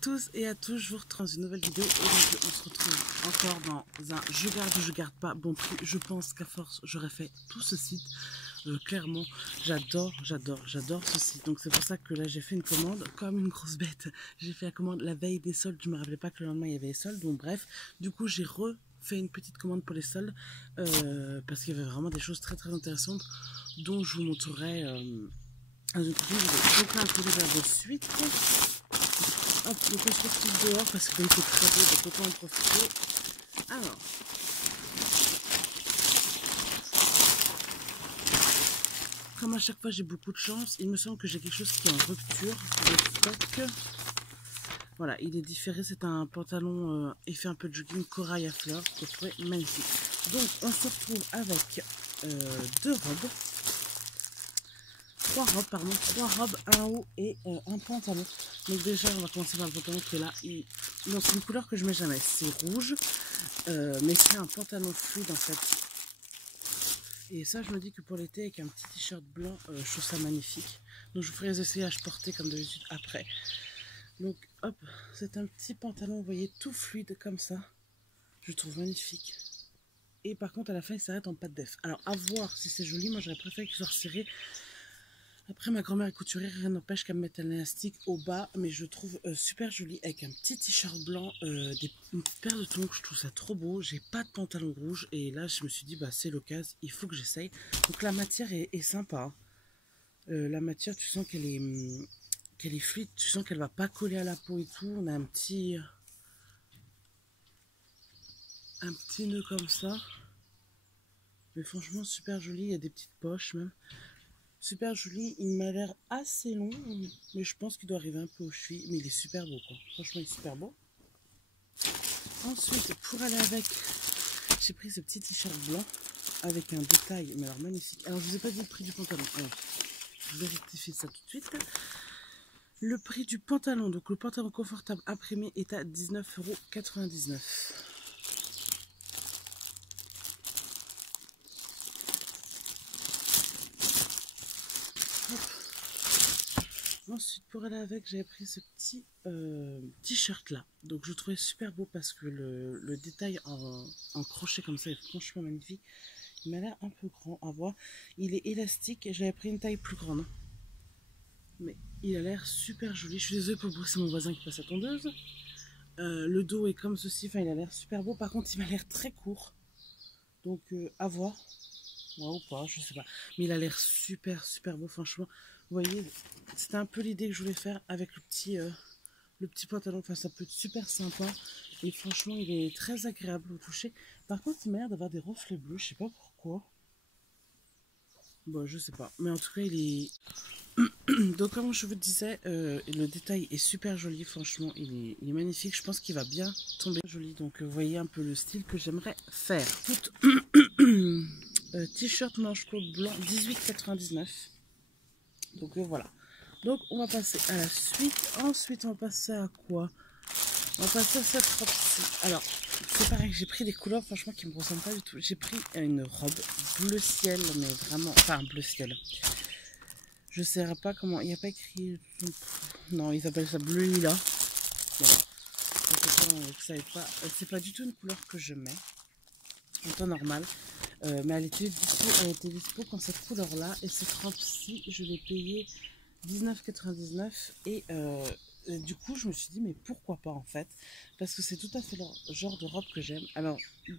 tous et à tous, je vous retrouve dans une nouvelle vidéo. Aujourd'hui, on se retrouve encore dans un je garde ou je garde pas bon prix. Je pense qu'à force, j'aurais fait tout ce site. Clairement, j'adore ce site. Donc c'est pour ça que là, j'ai fait une commande comme une grosse bête. J'ai fait la commande la veille des soldes. Je me rappelais pas que le lendemain, il y avait les soldes. Donc bref, du coup, j'ai refait une petite commande pour les soldes parce qu'il y avait vraiment des choses très intéressantes dont je vous montrerai dans une prochaine vidéo. Donc là, un colis de suite. Hop, donc on se retrouve dehors parce que c'est très beau, donc autant en profiter. Alors, comme à chaque fois j'ai beaucoup de chance, il me semble que j'ai quelque chose qui est en rupture de stock. Voilà, il est différé, c'est un pantalon effet un peu de jogging corail à fleurs que je trouvais magnifique. Donc on se retrouve avec trois robes, un haut et un pantalon. Donc déjà on va commencer par le pantalon qui est là. Donc c'est une couleur que je mets jamais, c'est rouge, mais c'est un pantalon fluide en fait. Et ça je me dis que pour l'été avec un petit t-shirt blanc, je trouve ça magnifique. Donc je vous ferai les essayages portés comme d'habitude après. Donc hop, c'est un petit pantalon, vous voyez, tout fluide comme ça. Je le trouve magnifique. Et par contre à la fin il s'arrête en patte d'œuf. Alors à voir si c'est joli, moi j'aurais préféré qu'il soit resserré. Après, ma grand-mère est couturière, rien n'empêche qu'elle me mette un élastique au bas, mais je le trouve super joli avec un petit t-shirt blanc, une paire de tongs, je trouve ça trop beau. J'ai pas de pantalon rouge et là je me suis dit bah c'est l'occasion, il faut que j'essaye. Donc la matière est sympa. La matière, tu sens qu'elle est fluide, tu sens qu'elle va pas coller à la peau et tout. On a un petit nœud comme ça, mais franchement super joli. Il y a des petites poches même. Super joli, il m'a l'air assez long, mais je pense qu'il doit arriver un peu aux chevilles, mais il est super beau quoi. Franchement il est super beau. Ensuite pour aller avec, j'ai pris ce petit t-shirt blanc avec un détail, mais alors magnifique. Alors je vous ai pas dit le prix du pantalon, alors je vais rectifier ça tout de suite. Le prix du pantalon, donc le pantalon confortable imprimé est à 19,99 €. Ensuite, pour aller avec, j'avais pris ce petit t-shirt là. Donc, je le trouvais super beau parce que le détail en crochet comme ça est franchement magnifique. Il m'a l'air un peu grand à voir. Il est élastique et j'avais pris une taille plus grande. Mais il a l'air super joli. Je suis désolée pour le bruit, c'est mon voisin qui passe la tondeuse. Le dos est comme ceci. Enfin, il a l'air super beau. Par contre, il m'a l'air très court. Donc, à voir. Ouais, ou pas, je sais pas. Mais il a l'air super beau, franchement. Vous voyez, c'était un peu l'idée que je voulais faire avec le petit pantalon. Enfin, ça peut être super sympa. Et franchement, il est très agréable au toucher. Par contre, il m'a l'air d'avoir des reflets bleus. Je sais pas pourquoi. Bon, je sais pas. Mais en tout cas, il est... Donc, comme je vous disais, le détail est super joli. Franchement, il est magnifique. Je pense qu'il va bien tomber joli. Donc, vous voyez un peu le style que j'aimerais faire. T-shirt manche courte blanc, 18,99 €. Donc voilà. Donc on va passer à la suite. Ensuite, on va passer à quoi? On va passer à cette robe-ci. Alors, c'est pareil, j'ai pris des couleurs franchement qui me ressemblent pas du tout. J'ai pris une robe bleu ciel, mais vraiment, enfin bleu ciel. Je sais pas comment, il n'y a pas écrit. Non, ils appellent ça bleu lilas. Voilà. C'est pas du tout une couleur que je mets en temps normal. Mais elle était dispo quand cette couleur là, et cette robe ci je l'ai payée 19,99 €. Et du coup je me suis dit mais pourquoi pas en fait, parce que c'est tout à fait le genre de robe que j'aime. Alors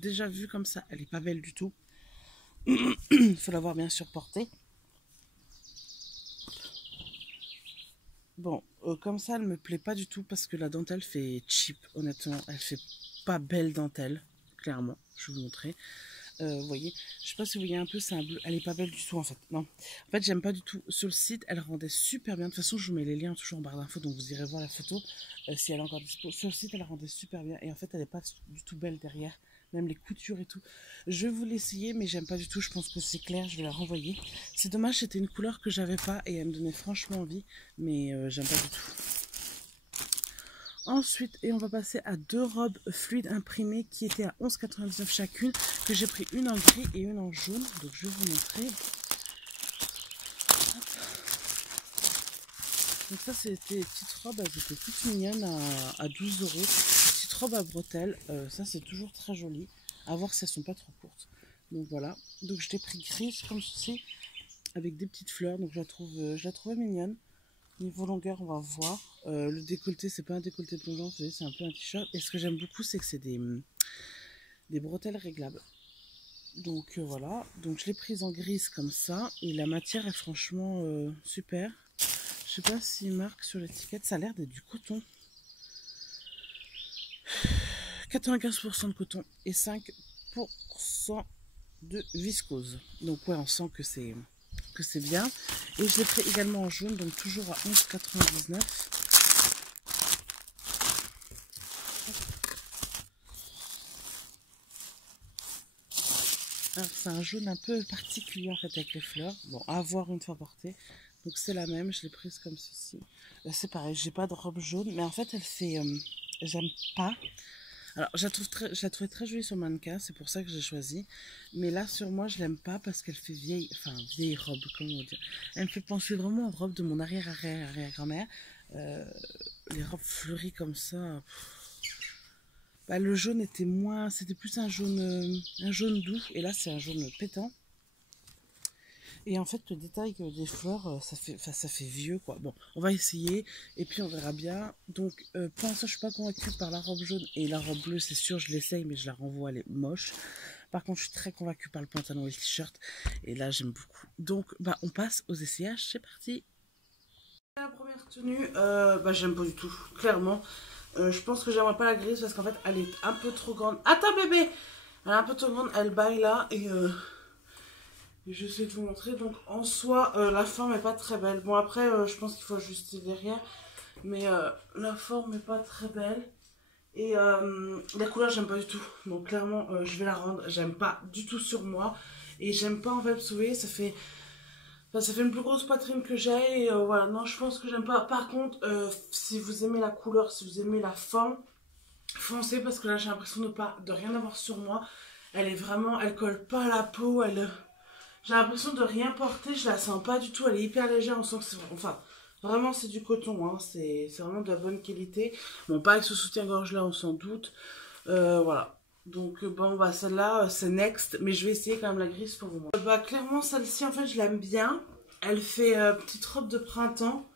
déjà vue comme ça elle est pas belle du tout. Il faut l'avoir bien sûr portée. Bon, comme ça elle me plaît pas du tout parce que la dentelle fait cheap, honnêtement elle fait pas belle dentelle, clairement. Je vais vous montrer. Vous voyez, je sais pas si vous voyez un peu, c'est un bleu, elle est pas belle du tout en fait, non. En fait, j'aime pas du tout. Sur le site, elle rendait super bien. De toute façon, je vous mets les liens toujours en barre d'infos, donc vous irez voir la photo si elle est encore dispo. Sur le site, elle rendait super bien et en fait, elle est pas du tout belle derrière, même les coutures et tout. Je vais vous l'essayer, mais j'aime pas du tout. Je pense que c'est clair, je vais la renvoyer. C'est dommage, c'était une couleur que j'avais pas et elle me donnait franchement envie, mais j'aime pas du tout. Ensuite, et on va passer à deux robes fluides imprimées qui étaient à 11,99 € chacune, que j'ai pris une en gris et une en jaune. Donc je vais vous montrer. Donc ça, c'était les petites robes, elles étaient toutes mignonnes à 12 euros. Petite robe à bretelles, ça c'est toujours très joli. À voir si elles sont pas trop courtes. Donc voilà. Donc je l'ai pris grise comme ceci, avec des petites fleurs. Donc je la trouvais mignonne. Niveau longueur, on va voir. Le décolleté, c'est pas un décolleté plongeant, vous voyez, c'est un peu un t-shirt. Et ce que j'aime beaucoup, c'est que c'est des bretelles réglables. Donc voilà. Donc je l'ai prise en grise comme ça. Et la matière est franchement super. Je sais pas s'il marque sur l'étiquette, ça a l'air d'être du coton. 95% de coton et 5% de viscose. Donc ouais, on sent que c'est bien. Et je l'ai pris également en jaune, donc toujours à 11,99 €. Alors c'est un jaune un peu particulier en fait avec les fleurs. Bon, à voir une fois portée. Donc c'est la même, je l'ai prise comme ceci. C'est pareil, j'ai pas de robe jaune, mais en fait elle fait... j'aime pas. Alors je la trouvais très jolie sur mannequin, c'est pour ça que j'ai choisi. Mais là sur moi je l'aime pas parce qu'elle fait vieille robe, comment dire. Elle me fait penser vraiment aux robes de mon arrière-grand-mère. Les robes fleuries comme ça. Bah, le jaune était moins, c'était plus un jaune doux, et là c'est un jaune pétant. Et en fait le détail des fleurs, ça fait vieux quoi. Bon, on va essayer et puis on verra bien. Donc pour l'instant je suis pas convaincue par la robe jaune et la robe bleue, c'est sûr je l'essaye mais je la renvoie, elle est moche. Par contre je suis très convaincue par le pantalon et le t-shirt et là j'aime beaucoup. Donc bah on passe aux essayages, c'est parti. La première tenue, j'aime pas du tout, clairement. Je pense que j'aimerais pas la grise parce qu'en fait elle est un peu trop grande. Attends bébé, elle est un peu trop grande, elle baille là et je vais de vous montrer. Donc en soi la forme est pas très belle. Bon après je pense qu'il faut ajuster derrière, mais la forme est pas très belle et la couleur j'aime pas du tout. Donc clairement je vais la rendre. J'aime pas du tout sur moi et j'aime pas en fait. Vous voyez ça fait une plus grosse poitrine que j'ai et voilà, non je pense que j'aime pas. Par contre si vous aimez la couleur, si vous aimez la forme, foncez parce que là j'ai l'impression de rien avoir sur moi. Elle est vraiment, elle colle pas à la peau, j'ai l'impression de rien porter, je la sens pas du tout, elle est hyper légère, on sent que c'est vraiment c'est du coton, hein, c'est vraiment de la bonne qualité. Bon pas avec ce soutien-gorge là on s'en doute, voilà. Donc bon bah celle-là c'est next, mais je vais essayer quand même la grise pour vous montrer. Clairement celle-ci en fait je l'aime bien, elle fait petite robe de printemps.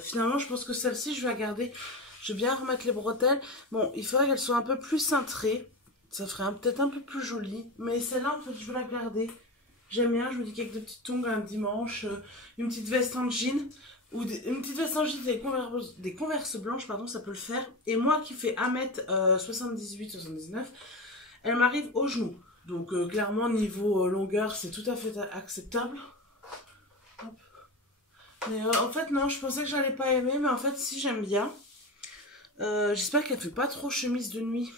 Finalement je pense que celle-ci je vais la garder, je vais bien remettre les bretelles. Bon il faudrait qu'elle soit un peu plus cintrée, ça ferait peut-être un peu plus joli, mais celle-là en fait je vais la garder. J'aime bien, je me dis qu'avec de petites tongs un dimanche, une petite veste en jean, ou une petite veste en jean des converses blanches, pardon, ça peut le faire. Et moi qui fais 1m78-79, elle m'arrive au genou. Donc clairement niveau longueur c'est tout à fait acceptable. Hop. Mais en fait non, je pensais que j'allais pas aimer, mais en fait si j'aime bien. J'espère qu'elle fait pas trop chemise de nuit.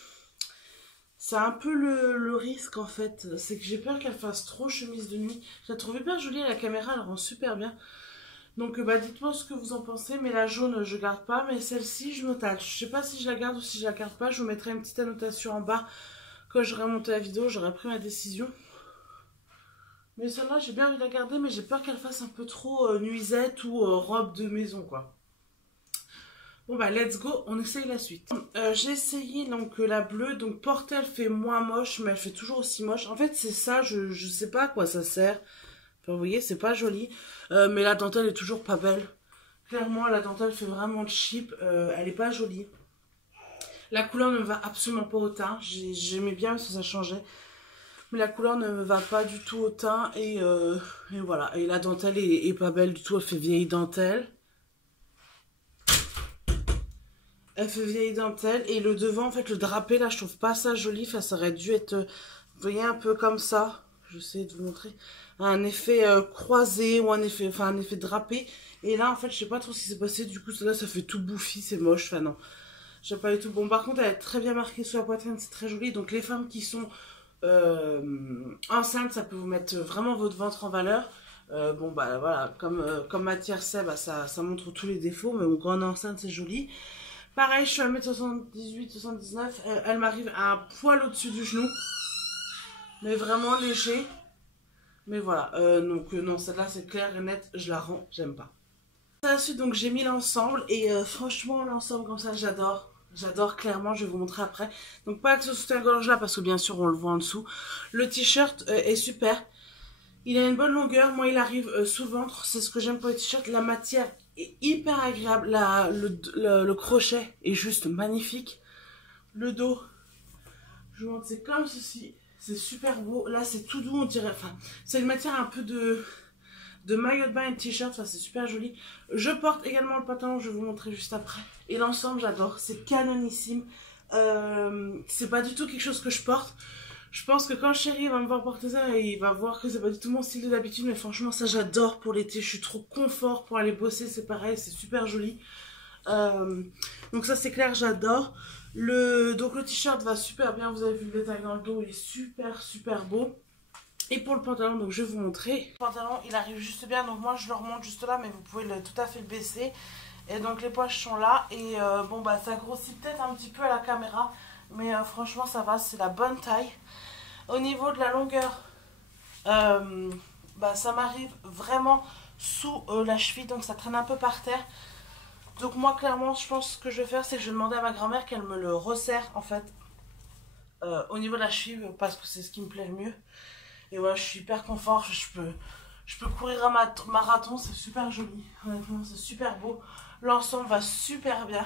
C'est un peu le risque en fait, c'est que j'ai peur qu'elle fasse trop chemise de nuit. Je la trouve hyper jolie à la caméra, elle rend super bien. Donc dites-moi ce que vous en pensez, mais la jaune je garde pas, mais celle-ci je note. Je sais pas si je la garde ou si je la garde pas, je vous mettrai une petite annotation en bas. Quand j'aurai monté la vidéo, j'aurai pris ma décision. Mais celle-là j'ai bien envie de la garder, mais j'ai peur qu'elle fasse un peu trop nuisette ou robe de maison quoi. Bon let's go, on essaye la suite. J'ai essayé donc la bleue, donc portée elle fait moins moche, mais elle fait toujours aussi moche. En fait c'est ça, je sais pas à quoi ça sert. Enfin, vous voyez, c'est pas joli. Mais la dentelle est toujours pas belle. Clairement la dentelle fait vraiment cheap, elle est pas jolie. La couleur ne me va absolument pas au teint, j'aimais bien parce que ça changeait. Mais la couleur ne me va pas du tout au teint et voilà. Et la dentelle est pas belle du tout, elle fait vieille dentelle. Elle fait vieille dentelle et le devant en fait le drapé là je trouve pas ça joli, enfin ça aurait dû être, vous voyez un peu comme ça, j'essaie de vous montrer, un effet croisé ou un effet drapé et là en fait je sais pas trop ce qui s'est passé, du coup là ça fait tout bouffi, c'est moche, enfin non, j'aime pas du tout. Bon par contre elle est très bien marquée sur la poitrine, c'est très joli, donc les femmes qui sont enceintes ça peut vous mettre vraiment votre ventre en valeur. Bon voilà, comme matière c'est, ça montre tous les défauts, mais bon, quand on est enceinte c'est joli. Pareil, je suis à 1m78-79, elle m'arrive à un poil au-dessus du genou, mais vraiment léger. Mais voilà, donc non, celle-là c'est clair et net, je la rends, j'aime pas. Ensuite, donc j'ai mis l'ensemble et franchement, l'ensemble comme ça, j'adore. J'adore clairement, je vais vous montrer après. Donc pas que ce soutien-gorge là parce que bien sûr on le voit en dessous. Le t-shirt est super. Il a une bonne longueur, moi il arrive sous le ventre, c'est ce que j'aime pour les t-shirts. La matière est hyper agréable, le crochet est juste magnifique. Le dos, je vous montre, c'est comme ceci, c'est super beau. Là c'est tout doux, on dirait, enfin c'est une matière un peu de maillot de bain et de t-shirt, ça c'est super joli. Je porte également le pantalon, je vais vous montrer juste après. Et l'ensemble j'adore, c'est canonissime. C'est pas du tout quelque chose que je porte. Je pense que quand chéri va me voir porter ça, il va voir que c'est pas du tout mon style d'habitude, mais franchement ça j'adore pour l'été, je suis trop confort pour aller bosser, c'est pareil, c'est super joli. Donc ça c'est clair, j'adore. Donc le t-shirt va super bien, vous avez vu le détail dans le dos, il est super beau. Et pour le pantalon, donc je vais vous montrer. Le pantalon il arrive juste bien, donc moi je le remonte juste là, mais vous pouvez tout à fait le baisser. Et donc les poches sont là, et bon bah ça grossit peut-être un petit peu à la caméra, mais franchement ça va, c'est la bonne taille. Au niveau de la longueur, bah, ça m'arrive vraiment sous la cheville, donc ça traîne un peu par terre. Donc moi clairement je pense que je vais faire, c'est que je vais demander à ma grand-mère qu'elle me le resserre en fait au niveau de la cheville, parce que c'est ce qui me plaît le mieux. Et voilà, je suis hyper confort, je peux courir un marathon, c'est super joli, honnêtement c'est super beau. L'ensemble va super bien.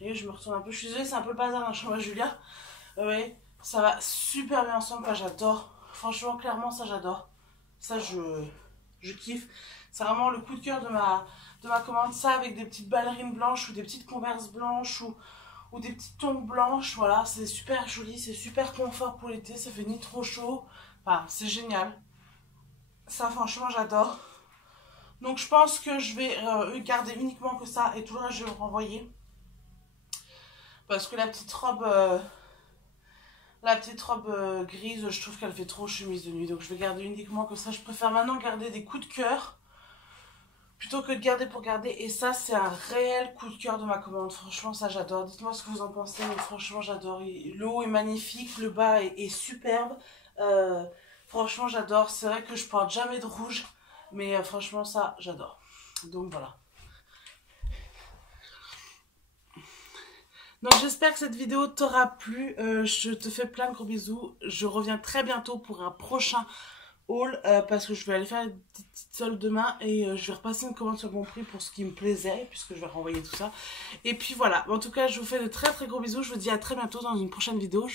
Et je me retourne un peu, je suis désolée, c'est un peu le bazar dans la chambre à Julia. Oui, ça va super bien ensemble, moi j'adore. Franchement, clairement, ça j'adore. Ça, je kiffe. C'est vraiment le coup de cœur de ma commande. Ça avec des petites ballerines blanches ou des petites converses blanches ou des petites tongs blanches. Voilà, c'est super joli, c'est super confort pour l'été. Ça fait ni trop chaud. Enfin, c'est génial. Ça, franchement, j'adore. Donc, je pense que je vais garder uniquement que ça et tout le reste, je vais le renvoyer. Parce que la petite robe... grise, je trouve qu'elle fait trop chemise de nuit. Donc je vais garder uniquement que ça. Je préfère maintenant garder des coups de cœur plutôt que de garder pour garder. Et ça, c'est un réel coup de cœur de ma commande. Franchement, ça, j'adore. Dites-moi ce que vous en pensez. Mais franchement, j'adore. Le haut est magnifique. Le bas est superbe. Franchement, j'adore. C'est vrai que je porte jamais de rouge. Mais franchement, ça, j'adore. Donc voilà. Donc j'espère que cette vidéo t'aura plu, je te fais plein de gros bisous, je reviens très bientôt pour un prochain haul parce que je vais aller faire une petite solde demain et je vais repasser une commande sur bon prix pour ce qui me plaisait puisque je vais renvoyer tout ça. Et puis voilà, en tout cas je vous fais de très gros bisous, je vous dis à très bientôt dans une prochaine vidéo.